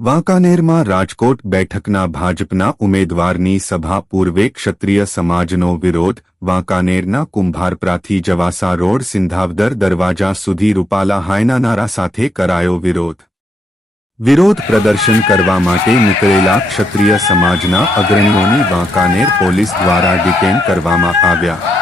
વાંકાનેરમાં રાજકોટ બેઠકના ભાજપના ઉમેદવારની સભા પૂર્વે ક્ષત્રિય સમાજનો વિરોધ, વાંકાનેરના કુંભારપ્રાથી જવાસા રોડ, સિંધાવદર દરવાજા સુધી રૂપાલા હાયના નારા સાથે કરાયો વિરોધ. વિરોધ પ્રદર્શન કરવા માટે નીકળેલા ક્ષત્રિય સમાજના અગ્રણીઓની વાંકાનેર પોલીસ દ્વારા ડિટેન કરવામાં આવ્યા.